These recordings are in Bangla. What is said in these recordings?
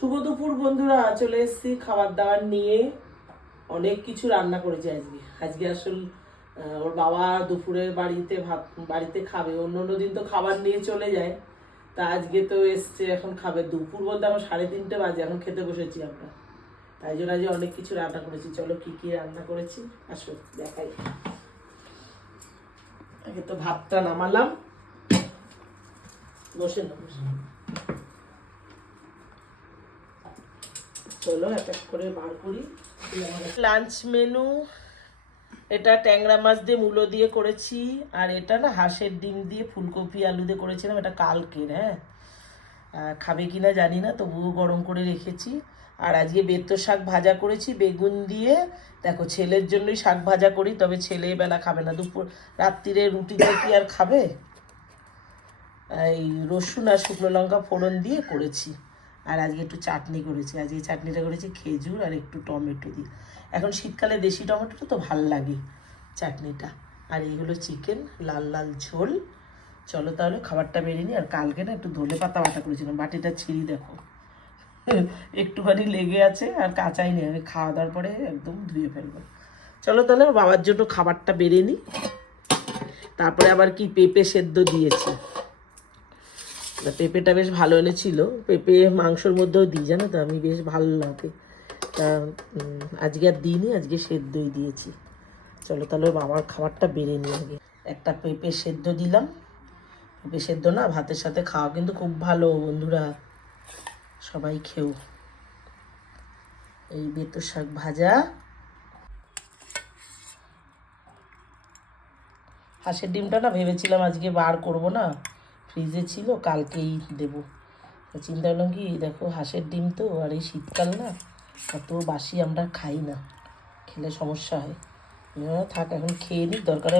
শুভ দুপুর বন্ধুরা, চলে এসেছি খাবার দাবার নিয়ে। অনেক কিছু রান্না করেছি আজকে আসল ওর বাবা দুপুরের বাড়িতে খাবে। অন্য অন্য দিন তো খাবার নিয়ে চলে যায়, তা আজকে তো এসছে, এখন খাবে। দুপুর বলতে আমার 3:30 বাজে, এখন খেতে বসেছি আমরা। তাই জন্য আজকে অনেক কিছু রান্না করেছি। চলো কি কি রান্না করেছি আসো দেখাই। আগে তো ভাতটা নামালাম, বসে না বসে। চলো এক এক করে বার করি। লাঞ্চ মেনু, এটা ট্যাংরা মাছ দিয়ে মূলো দিয়ে করেছি, আর এটা না হাঁসের ডিম দিয়ে ফুলকপি আলু দিয়ে করেছিলাম। এটা কালকের, হ্যাঁ, খাবে কিনা জানি না, তবুও গরম করে রেখেছি। আর আজকে বেতো শাক ভাজা করেছি বেগুন দিয়ে। দেখো, ছেলের জন্যই শাক ভাজা করি, তবে ছেলে বেলা খাবে না, দুপুর রাত্রিরে রুটিটা কি আর খাবে। এই রসুন আর শুকনো লঙ্কা ফোড়ন দিয়ে করেছি। আর আজকে একটু চাটনি করেছি। আজকে চাটনিটা করেছি খেজুর আর একটু টমেটো দিয়ে। এখন শীতকালে দেশি টমেটোটা তো ভাল লাগে চাটনিটা। আর এই হলো চিকেন, লাল লাল ঝোল। চলো তাহলে খাবারটা বেরিয়ে নিই। আর কালকে না একটু ধনে পাতা বাটা করেছিলাম, বাটিটা ছিঁড়ি দেখো একটুখানি লেগে আছে, আর কাঁচাই নেই, আমি খাওয়া দাওয়ার পরে একদম ধুয়ে ফেলবো। চলো তাহলে বাবার জন্য খাবারটা বেরিয়ে নিই। তারপরে আবার কি পেঁপে সেদ্ধ দিয়েছি। পেঁপেটা বেশ ভালো এনেছিল, পেঁপে মাংসর মধ্যেও দিই, জানো তো, আমি বেশ ভালো লাগে। তা আজকে আর দিইনি, আজকে সেদ্ধই দিয়েছি। চলো তাহলে বাবার খাবারটা বেড়ে নিই। আগে একটা পেঁপে সেদ্ধ দিলাম। পেঁপে সেদ্ধ না ভাতের সাথে খাওয়া কিন্তু খুব ভালো বন্ধুরা, সবাই খেও। এই বেতো শাক ভাজা, হাঁসের ডিমটা না ভেবেছিলাম আজকে বার করব না, ফ্রিজে ছিল, কালকেই দেব। চিন্তা করলাম কি, দেখো হাঁসের ডিম তো, আর এই শীতকাল না, অত বাসি আমরা খাই না, খেলে সমস্যা হয়। থাক, এখন খেয়ে নিই, দরকারে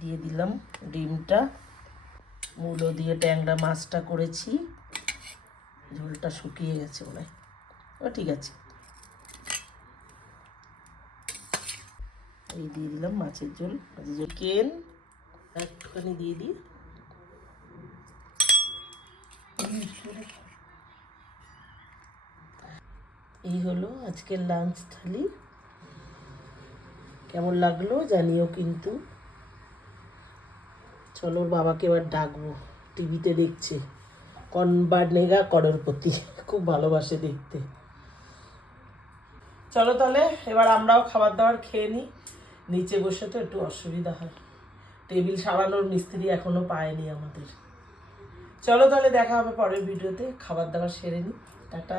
দিয়ে দিলাম ডিমটা। মূলো দিয়ে ট্যাংরা মাছটা করেছি, ঝোলটা শুকিয়ে গেছে মনে হয়, ও ঠিক আছে। এই দিয়ে দিলাম মাছের ঝোল, চিকেন একটুখানি দিয়ে দিই। এই হলো আজকের লাঞ্চ থালি। কেমন লাগলো জানিও কিন্তু। চলো ওর বাবাকে এবার ডাকবো, টিভিতে দেখছে কনবানেগা করোড়পতি, খুব ভালোবাসে দেখতে। চলো তাহলে এবার আমরাও খাবার দাবার খেয়ে নিই। নিচে বসে তো একটু অসুবিধা হয়, টেবিল সারানোর মিস্ত্রি এখনো পায়নি আমাদের। চলো তাহলে দেখা হবে পরের ভিডিওতে, খাবার দাবার সেরে নিই, টাটা।